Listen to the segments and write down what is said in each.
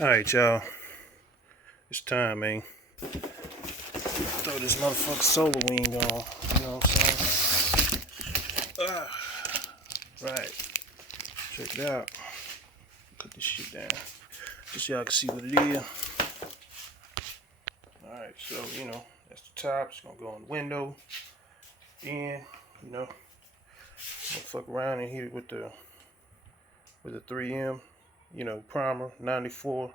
Alright, y'all. It's time, man. Throw this motherfucker solar wing on. You know what I'm saying? Right. Check it out. Put this shit down. Just so y'all can see what it is. Alright, so, that's the top. It's gonna go on the window. Then, gonna fuck around and hit it with the 3M, primer, 94.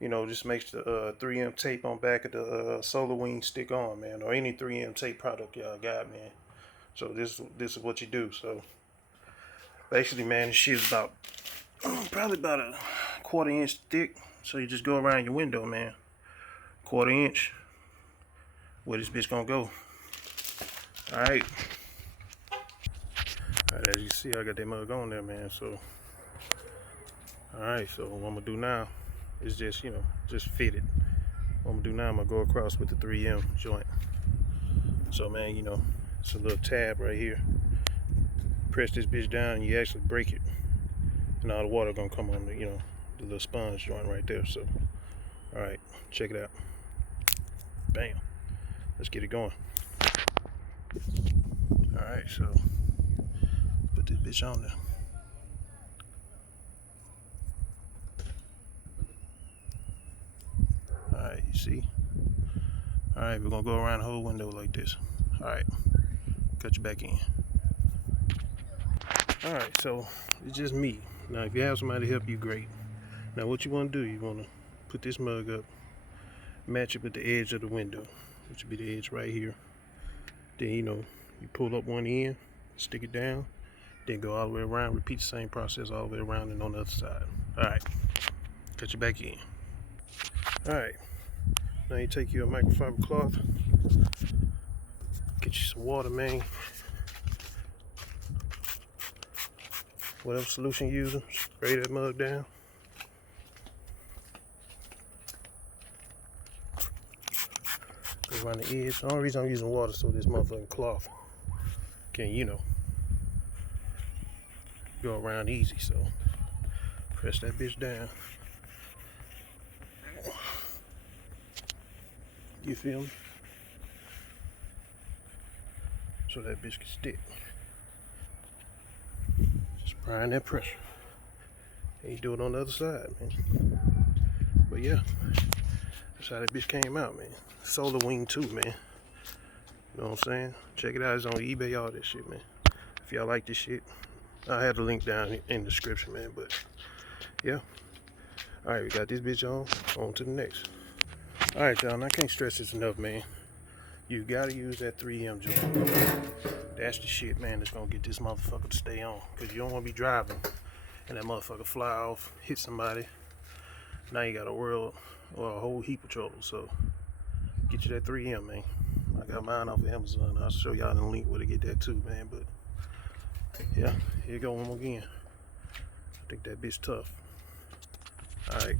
Just makes the 3M tape on back of the solar wing stick on, man, or any 3M tape product y'all got, man. So this is what you do. So basically, man, this shit is about probably about a 1/4 inch thick. So you just go around your window, man. 1/4 inch. Where this bitch gonna go? All right. All right, as you see, I got that mug on there, man. So all right. So what I'm gonna do now is just just fit it. What I'm gonna do now, I'm gonna go across with the 3M joint. So man, it's a little tab right here. Press this bitch down and you actually break it. And all the water gonna come on the little sponge joint right there. So alright, check it out. Bam. Let's get it going. Alright, so put this bitch on there. Alright, you see? Alright, we're gonna go around the whole window like this. Alright, cut you back in. Alright, so it's just me. Now if you have somebody to help you, great. Now what you want to do, you want to put this mug up, match it with the edge of the window, which would be the edge right here. Then you pull up one end, stick it down, then go all the way around, repeat the same process all the way around and on the other side. Alright, cut you back in. Alright, now you take your microfiber cloth, get you some water, man. Whatever solution you're using, spray that mug down. Go around the edge. The only reason I'm using water so this motherfucking cloth can, go around easy. So press that bitch down. You feel me? So that bitch can stick. Just applying that pressure. And you do it on the other side, man. But yeah, that's how that bitch came out, man. Solar Wing 2, man. You know what I'm saying? Check it out. It's on eBay, all this shit, man. If y'all like this shit, I'll have the link down in the description, man. But yeah. Alright, we got this bitch on to the next. Alright, y'all, and I can't stress this enough, man. You gotta use that 3M joint. That's the shit, man, that's gonna get this motherfucker to stay on. Cause you don't wanna be driving and that motherfucker fly off, hit somebody. Now you got a world or a whole heap of trouble. So get you that 3M, man. I got mine off of Amazon. I'll show y'all in the link where to get that too, man. But yeah, here you go one more again. I think that bitch tough. Alright.